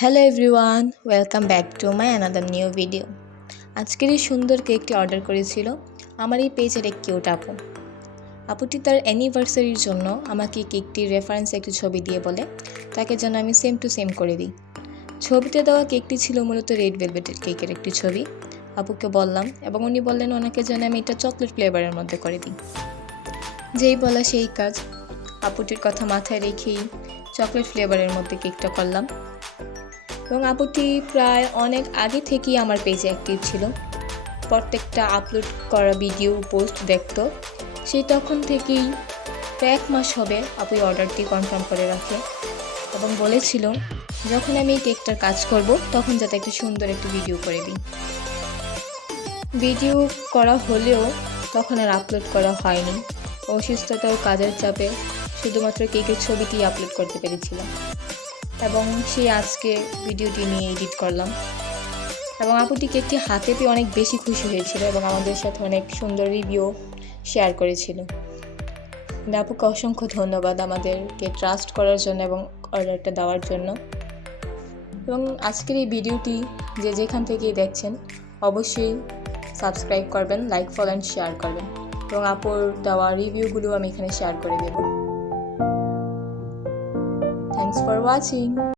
Hello everyone, welcome back to my another new video. আজকের এই সুন্দর কেকটি অর্ডার করেছিল আমার এই পেজের এক কিউট আপুটি তার অ্যানিভার্সারির জন্য আমাকে কেকটির রেফারেন্সে একটি ছবি দিয়ে বলে তাকে যেন আমি সেম টু সেম করে দিই। ছবিতে দেওয়া কেকটি ছিল মূলত রেড ভেলভেটের কেকের একটি ছবি। আপুকে বললাম এবং উনি বললেন ওনাকে যেন আমি এটা চকলেট ফ্লেভারের মধ্যে করে দিই। যেই বলা সেই কাজ, আপুটির কথা মাথায় রেখেই চকলেট ফ্লেভারের মধ্যে কেকটা করলাম। এবং আপুটি প্রায় অনেক আগে থেকেই আমার পেজে অ্যাক্টিভ ছিল, প্রত্যেকটা আপলোড করা ভিডিও পোস্ট দেখতো। সেই তখন থেকেই প্রায় 1 মাস হবে আপু অর্ডারটি কনফার্ম করে রাখে এবং বলেছিল যখন আমি এই কেকটার কাজ করব তখন যাতে একটা সুন্দর একটা ভিডিও করে দিই। ভিডিও করা হলেও তখন আর আপলোড করা হয়নি, অসুস্থতা ও কাজের চাপে শুধুমাত্র কেকের ছবিটি আপলোড করতে পেরেছিলাম এবং সেই আজকে ভিডিওটি নিয়ে এডিট করলাম। এবং আপুটি কেকটি হাতে পেয়ে অনেক বেশি খুশি হয়েছিল এবং আমাদের সাথে অনেক সুন্দর রিভিউ শেয়ার করেছিল। আপুকে অসংখ্য ধন্যবাদ আমাদেরকে ট্রাস্ট করার জন্য এবং অর্ডারটা দেওয়ার জন্য। এবং আজকের এই ভিডিওটি যে যেখান থেকেই দেখছেন অবশ্যই সাবস্ক্রাইব করবেন, লাইক ফলো অ্যান্ড শেয়ার করবেন এবং আপুর দেওয়া রিভিউগুলো আমি এখানে শেয়ার করে দেব। Thanks for watching.